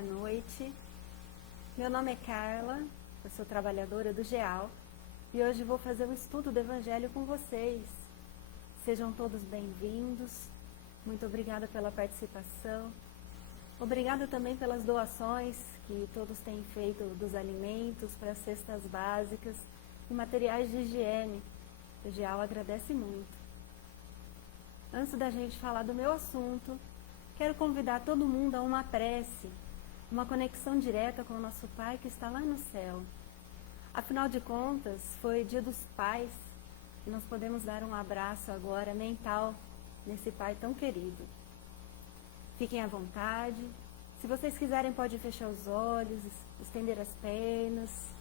boa noite. Meu nome é Carla, eu sou trabalhadora do GEAL e hoje vou fazer um estudo do Evangelho com vocês. Sejam todos bem-vindos, muito obrigada pela participação. Obrigada também pelas doações que todos têm feito dos alimentos para cestas básicas e materiais de higiene. O GEAL agradece muito. Antes da gente falar do meu assunto, quero convidar todo mundo a uma prece, uma conexão direta com o nosso Pai que está lá no céu. Afinal de contas, foi Dia dos Pais e nós podemos dar um abraço agora mental nesse Pai tão querido. Fiquem à vontade. Se vocês quiserem, pode fechar os olhos, estender as pernas,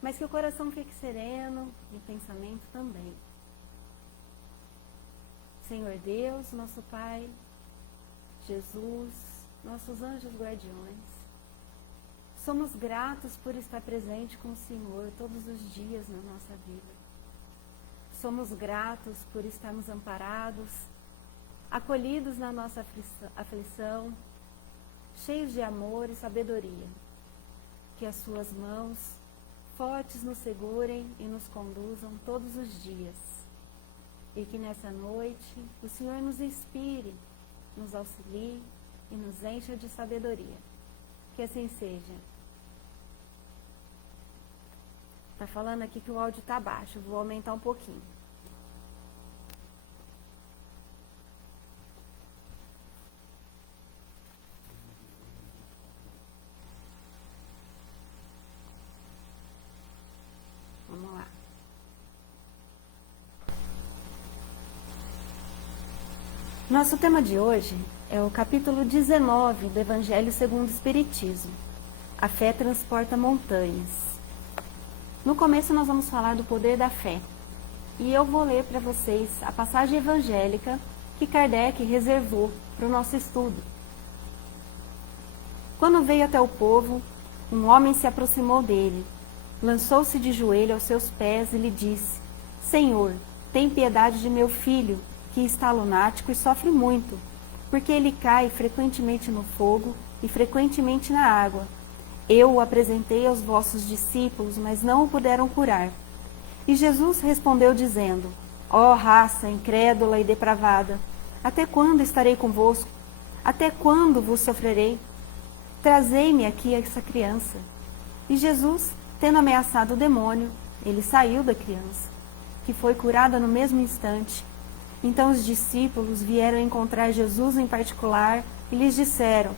mas que o coração fique sereno e o pensamento também. Senhor Deus, nosso Pai, Jesus, nossos anjos guardiões, somos gratos por estar presente com o Senhor todos os dias na nossa vida. Somos gratos por estarmos amparados, acolhidos na nossa aflição, cheios de amor e sabedoria. Que as suas mãos fortes nos segurem e nos conduzam todos os dias. E que nessa noite o Senhor nos inspire, nos auxilie e nos encha de sabedoria. Que assim seja. Está falando aqui que o áudio está baixo, vou aumentar um pouquinho. Vamos lá. Nosso tema de hoje é o capítulo 19 do Evangelho segundo o Espiritismo. A fé transporta montanhas. No começo nós vamos falar do poder da fé. E eu vou ler para vocês a passagem evangélica que Kardec reservou para o nosso estudo. Quando veio até o povo, um homem se aproximou dele, lançou-se de joelho aos seus pés e lhe disse: Senhor, tem piedade de meu filho, que está lunático e sofre muito, porque ele cai frequentemente no fogo e frequentemente na água. Eu o apresentei aos vossos discípulos, mas não o puderam curar. E Jesus respondeu dizendo: Ó raça incrédula e depravada, até quando estarei convosco? Até quando vos sofrerei? Trazei-me aqui essa criança. E Jesus, tendo ameaçado o demônio, ele saiu da criança, que foi curada no mesmo instante. Então os discípulos vieram encontrar Jesus em particular e lhes disseram: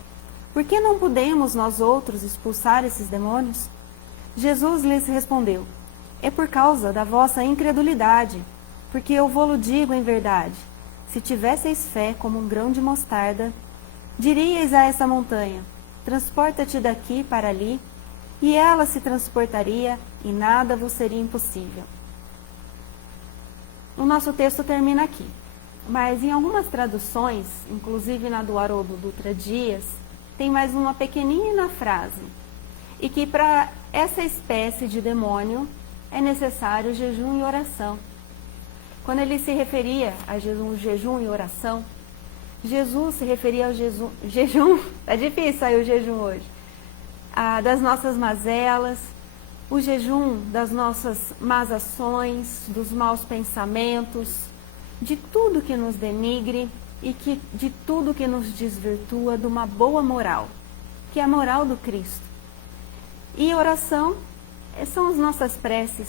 Por que não podemos nós outros expulsar esses demônios? Jesus lhes respondeu: É por causa da vossa incredulidade, porque eu vou-lo digo em verdade. Se tivesseis fé como um grão de mostarda, diríeis a essa montanha: Transporta-te daqui para ali, e ela se transportaria, e nada vos seria impossível. O nosso texto termina aqui, mas em algumas traduções, inclusive na do Haroldo Dutra Dias, tem mais uma pequenina frase, e que para essa espécie de demônio é necessário jejum e oração. Quando ele se referia a jejum e oração, Jesus se referia ao jejum, é difícil sair o jejum hoje, das nossas mazelas, o jejum das nossas más ações, dos maus pensamentos, de tudo que nos denigre e de tudo que nos desvirtua de uma boa moral, que é a moral do Cristo. E oração são as nossas preces,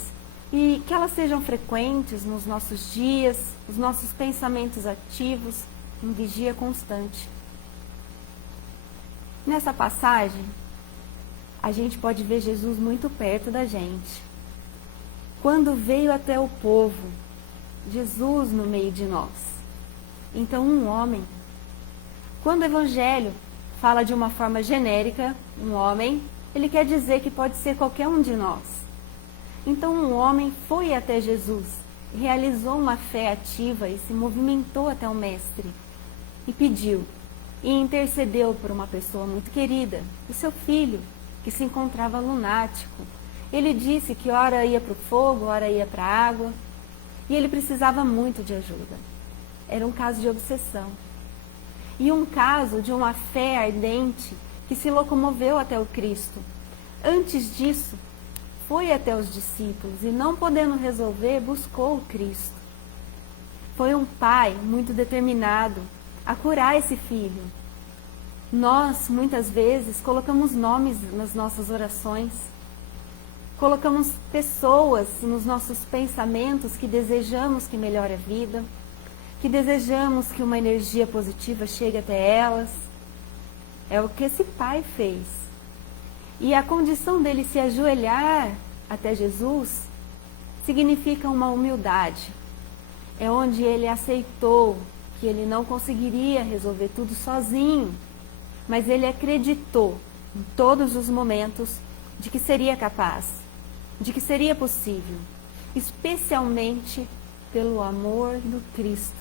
e que elas sejam frequentes nos nossos dias, os nossos pensamentos ativos, em vigia constante. Nessa passagem, a gente pode ver Jesus muito perto da gente. Quando veio até o povo, Jesus no meio de nós. Então, um homem. Quando o Evangelho fala de uma forma genérica, um homem, ele quer dizer que pode ser qualquer um de nós. Então, um homem foi até Jesus, realizou uma fé ativa e se movimentou até o Mestre e pediu, e intercedeu por uma pessoa muito querida, o seu filho, que se encontrava lunático. Ele disse que ora ia para o fogo, ora ia para a água, e ele precisava muito de ajuda. Era um caso de obsessão. E um caso de uma fé ardente que se locomoveu até o Cristo. Antes disso, foi até os discípulos e, não podendo resolver, buscou o Cristo. Foi um pai muito determinado a curar esse filho. Nós, muitas vezes, colocamos nomes nas nossas orações, colocamos pessoas nos nossos pensamentos que desejamos que melhore a vida, que desejamos que uma energia positiva chegue até elas. É o que esse pai fez. E a condição dele se ajoelhar até Jesus significa uma humildade. É onde ele aceitou que ele não conseguiria resolver tudo sozinho, mas ele acreditou em todos os momentos de que seria capaz, de que seria possível, especialmente pelo amor do Cristo.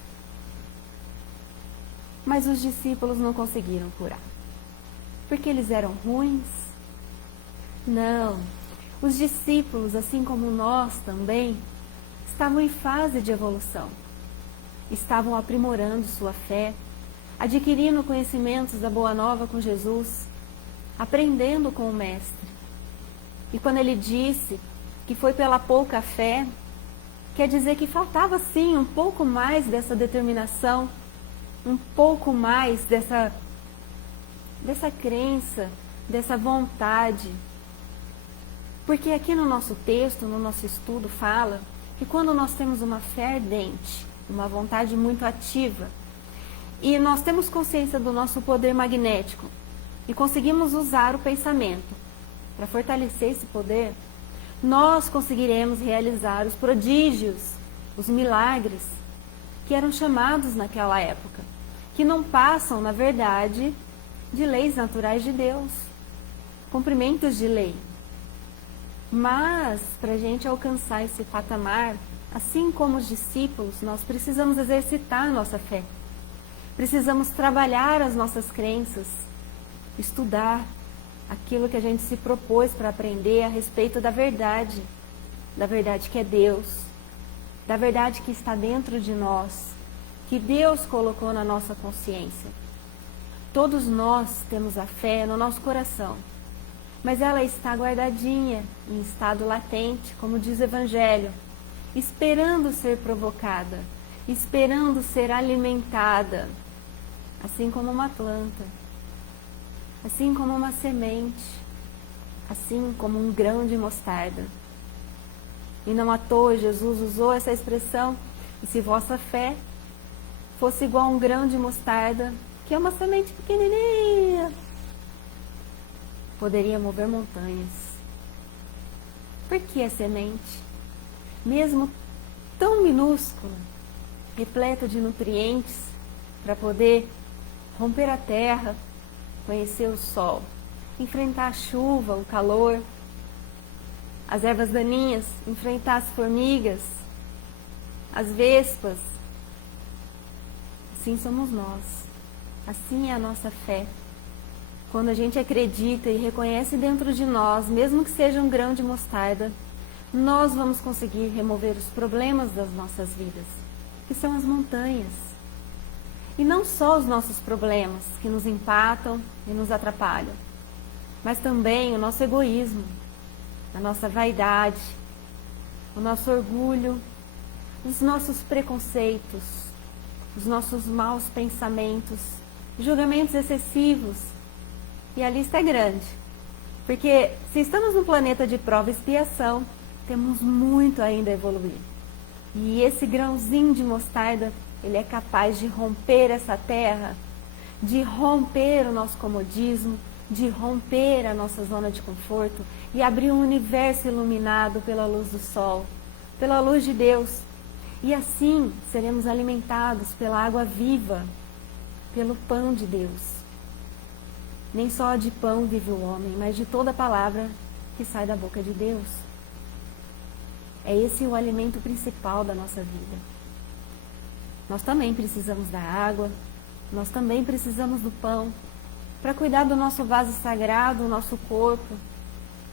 Mas os discípulos não conseguiram curar. Porque eles eram ruins? Não. Os discípulos, assim como nós também, estavam em fase de evolução. Estavam aprimorando sua fé, adquirindo conhecimentos da Boa Nova com Jesus, aprendendo com o Mestre. E quando ele disse que foi pela pouca fé, quer dizer que faltava sim um pouco mais dessa determinação, um pouco mais dessa crença, dessa vontade. Porque aqui no nosso texto, no nosso estudo, fala que quando nós temos uma fé ardente, uma vontade muito ativa, e nós temos consciência do nosso poder magnético e conseguimos usar o pensamento para fortalecer esse poder, nós conseguiremos realizar os prodígios, os milagres que eram chamados naquela época, que não passam, na verdade, de leis naturais de Deus, cumprimentos de lei. Mas, para a gente alcançar esse patamar, assim como os discípulos, nós precisamos exercitar a nossa fé. Precisamos trabalhar as nossas crenças, estudar aquilo que a gente se propôs para aprender a respeito da verdade que é Deus, da verdade que está dentro de nós, que Deus colocou na nossa consciência. Todos nós temos a fé no nosso coração, mas ela está guardadinha em estado latente, como diz o Evangelho, esperando ser provocada, esperando ser alimentada, assim como uma planta, assim como uma semente, assim como um grão de mostarda. E não à toa Jesus usou essa expressão: e se vossa fé fosse igual a um grão de mostarda, que é uma semente pequenininha, poderia mover montanhas. Por que a semente, mesmo tão minúscula, repleta de nutrientes, para poder romper a terra, conhecer o sol, enfrentar a chuva, o calor, as ervas daninhas, enfrentar as formigas, as vespas? Assim somos nós. Assim é a nossa fé. Quando a gente acredita e reconhece dentro de nós, mesmo que seja um grão de mostarda, nós vamos conseguir remover os problemas das nossas vidas, que são as montanhas. E não só os nossos problemas que nos empatam e nos atrapalham, mas também o nosso egoísmo, a nossa vaidade, o nosso orgulho, os nossos preconceitos, os nossos maus pensamentos, julgamentos excessivos. E a lista é grande, porque se estamos no planeta de prova e expiação, temos muito ainda a evoluir. E esse grãozinho de mostarda, ele é capaz de romper essa terra, de romper o nosso comodismo, de romper a nossa zona de conforto e abrir um universo iluminado pela luz do sol, pela luz de Deus. E assim seremos alimentados pela água viva, pelo pão de Deus. Nem só de pão vive o homem, mas de toda palavra que sai da boca de Deus. É esse o alimento principal da nossa vida. Nós também precisamos da água, nós também precisamos do pão, para cuidar do nosso vaso sagrado, o nosso corpo,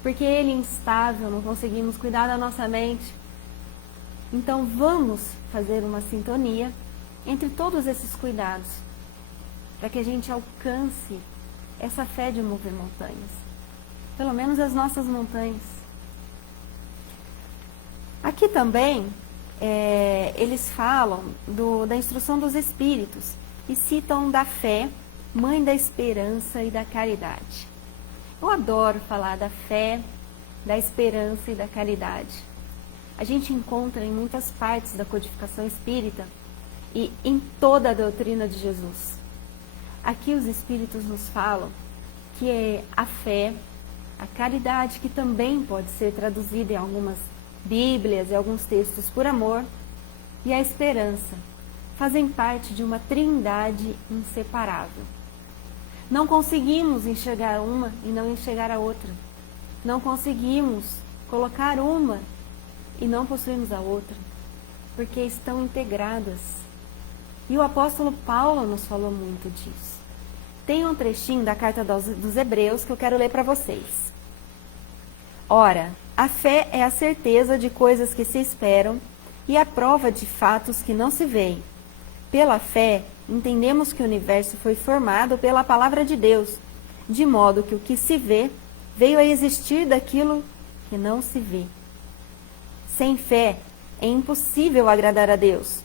porque ele é instável, não conseguimos cuidar da nossa mente. Então vamos fazer uma sintonia entre todos esses cuidados, para que a gente alcance essa fé de mover montanhas. Pelo menos as nossas montanhas. Aqui também, eles falam da instrução dos Espíritos e citam da fé, mãe da esperança e da caridade. Eu adoro falar da fé, da esperança e da caridade. A gente encontra em muitas partes da codificação espírita e em toda a doutrina de Jesus. Aqui os Espíritos nos falam que é a fé, a caridade, que também pode ser traduzida em algumas Bíblias e alguns textos por amor, e a esperança, fazem parte de uma trindade inseparável. Não conseguimos enxergar uma e não enxergar a outra. Não conseguimos colocar uma e não possuirmos a outra, porque estão integradas. E o apóstolo Paulo nos falou muito disso. Tem um trechinho da carta dos Hebreus que eu quero ler para vocês. Ora, a fé é a certeza de coisas que se esperam e a prova de fatos que não se veem. Pela fé, entendemos que o universo foi formado pela palavra de Deus, de modo que o que se vê veio a existir daquilo que não se vê. Sem fé, é impossível agradar a Deus,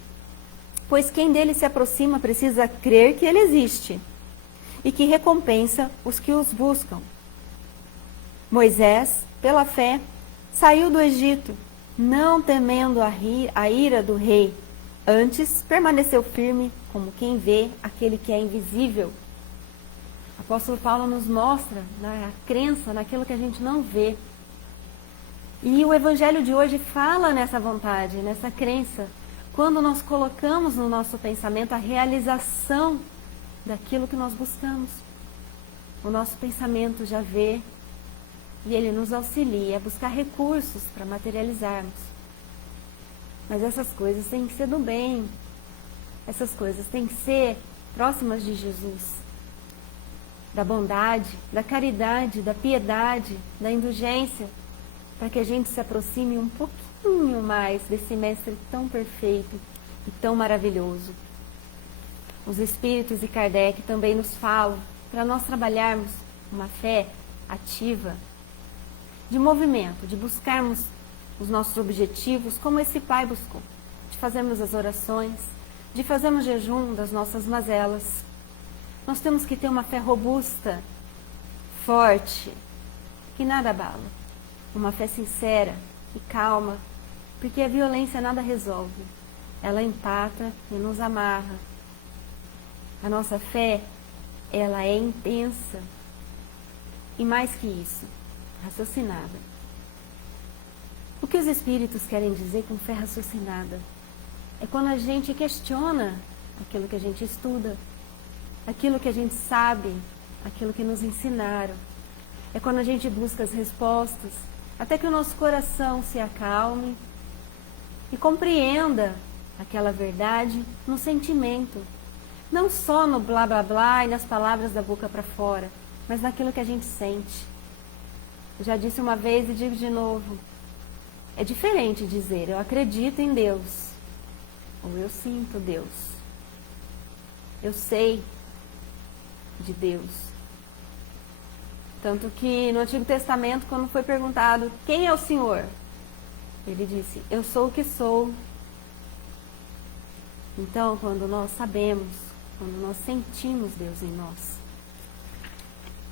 pois quem dele se aproxima precisa crer que ele existe e que recompensa os que os buscam. Moisés, pela fé, saiu do Egito, não temendo a ira do rei. Antes, permaneceu firme como quem vê aquele que é invisível. O apóstolo Paulo nos mostra a crença naquilo que a gente não vê. E o evangelho de hoje fala nessa vontade, nessa crença, quando nós colocamos no nosso pensamento a realização daquilo que nós buscamos. O nosso pensamento já vê e ele nos auxilia a buscar recursos para materializarmos. Mas essas coisas têm que ser do bem. Essas coisas têm que ser próximas de Jesus. Da bondade, da caridade, da piedade, da indulgência, para que a gente se aproxime um pouquinho mais desse mestre tão perfeito e tão maravilhoso. Os Espíritos e Kardec também nos falam para nós trabalharmos uma fé ativa, de movimento, de buscarmos os nossos objetivos como esse pai buscou, de fazermos as orações, de fazermos jejum das nossas mazelas. Nós temos que ter uma fé robusta, forte, que nada abala. Uma fé sincera e calma, porque a violência nada resolve. Ela empata e nos amarra. A nossa fé, ela é intensa e mais que isso, raciocinada. O que os Espíritos querem dizer com fé raciocinada? É quando a gente questiona aquilo que a gente estuda, aquilo que a gente sabe, aquilo que nos ensinaram. É quando a gente busca as respostas, até que o nosso coração se acalme e compreenda aquela verdade no sentimento. Não só no blá blá blá e nas palavras da boca para fora, mas naquilo que a gente sente. Eu já disse uma vez e digo de novo. É diferente dizer eu acredito em Deus ou eu sinto Deus. Eu sei de Deus. Tanto que no Antigo Testamento, quando foi perguntado quem é o Senhor, ele disse, eu sou o que sou. Então, quando nós sabemos, quando nós sentimos Deus em nós.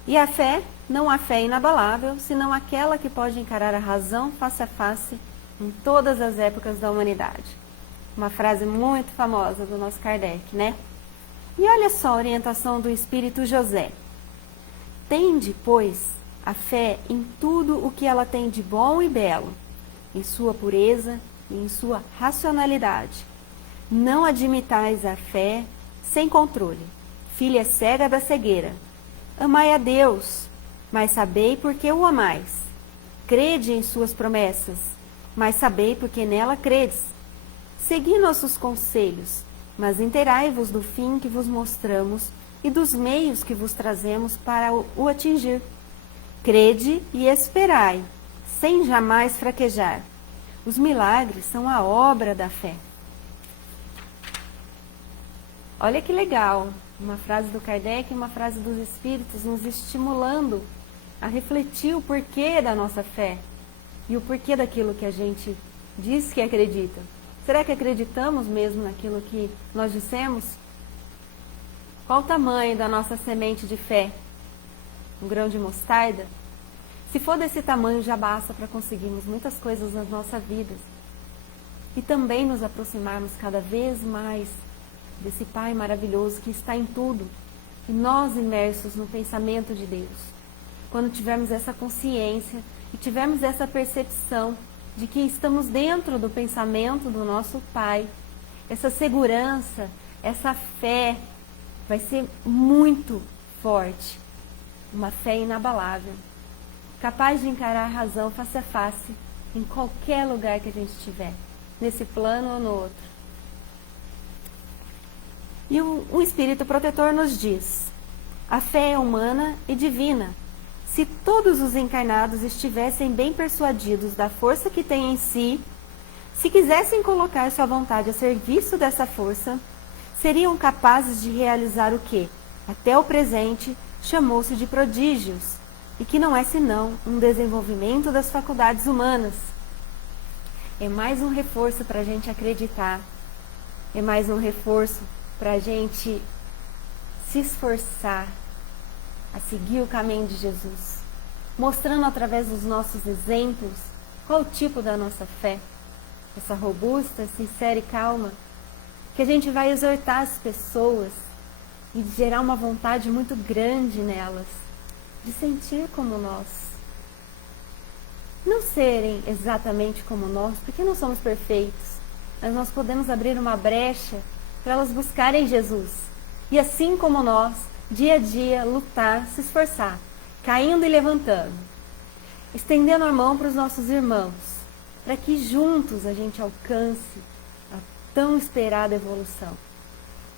E a fé, não há fé inabalável, senão aquela que pode encarar a razão face a face em todas as épocas da humanidade. Uma frase muito famosa do nosso Kardec, né? E olha só a orientação do Espírito José. Tende, pois, a fé em tudo o que ela tem de bom e belo, em sua pureza e em sua racionalidade. Não admitais a fé sem controle, filha cega da cegueira. Amai a Deus, mas sabei porque o amais. Crede em suas promessas, mas sabei porque nela credes. Segui nossos conselhos, mas inteirai-vos do fim que vos mostramos e dos meios que vos trazemos para o atingir. Crede e esperai, sem jamais fraquejar. Os milagres são a obra da fé. Olha que legal, uma frase do Kardec e uma frase dos Espíritos nos estimulando a refletir o porquê da nossa fé e o porquê daquilo que a gente diz que acredita. Será que acreditamos mesmo naquilo que nós dissemos? Qual o tamanho da nossa semente de fé? Um grão de mostarda? Se for desse tamanho, já basta para conseguirmos muitas coisas nas nossas vidas. E também nos aproximarmos cada vez mais desse Pai maravilhoso que está em tudo. E nós imersos no pensamento de Deus. Quando tivermos essa consciência e tivermos essa percepção de que estamos dentro do pensamento do nosso Pai, essa segurança, essa fé vai ser muito forte. Uma fé inabalável, capaz de encarar a razão face a face em qualquer lugar que a gente estiver, nesse plano ou no outro. E o Espírito Protetor nos diz: a fé é humana e divina. Se todos os encarnados estivessem bem persuadidos da força que têm em si, se quisessem colocar sua vontade a serviço dessa força, seriam capazes de realizar o que, até o presente, chamou-se de prodígios, e que não é senão um desenvolvimento das faculdades humanas. É mais um reforço para a gente acreditar, é mais um reforço para a gente se esforçar a seguir o caminho de Jesus, mostrando através dos nossos exemplos qual o tipo da nossa fé, essa robusta, sincera e calma, que a gente vai exortar as pessoas e gerar uma vontade muito grande nelas, de sentir como nós. Não serem exatamente como nós, porque não somos perfeitos, mas nós podemos abrir uma brecha para elas buscarem Jesus. E assim como nós, dia a dia, lutar, se esforçar, caindo e levantando, estendendo a mão para os nossos irmãos, para que juntos a gente alcance a tão esperada evolução.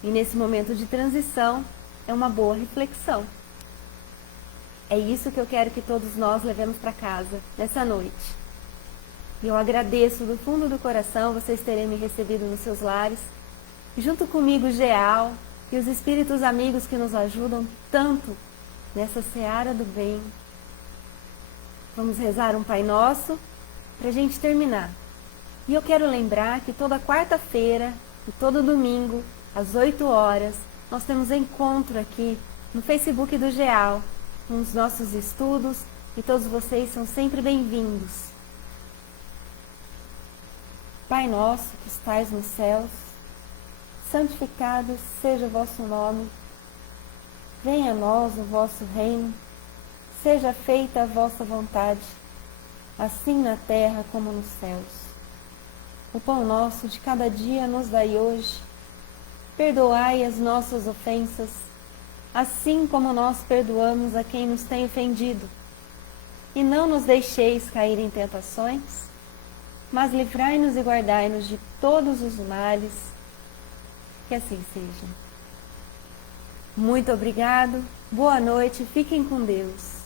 E nesse momento de transição, é uma boa reflexão. É isso que eu quero que todos nós levemos para casa nessa noite. E eu agradeço do fundo do coração vocês terem me recebido nos seus lares, junto comigo, Geal, e os espíritos amigos que nos ajudam tanto nessa seara do bem. Vamos rezar um Pai Nosso para a gente terminar. E eu quero lembrar que toda quarta-feira e todo domingo, às 8 horas, nós temos encontro aqui no Facebook do Geal, com os nossos estudos, e todos vocês são sempre bem-vindos. Pai nosso que estais nos céus, santificado seja o vosso nome, venha a nós o vosso reino, seja feita a vossa vontade, assim na terra como nos céus. O pão nosso de cada dia nos dai hoje, perdoai as nossas ofensas, assim como nós perdoamos a quem nos tem ofendido. E não nos deixeis cair em tentações, mas livrai-nos e guardai-nos de todos os males. Que assim seja. Muito obrigado, boa noite, fiquem com Deus.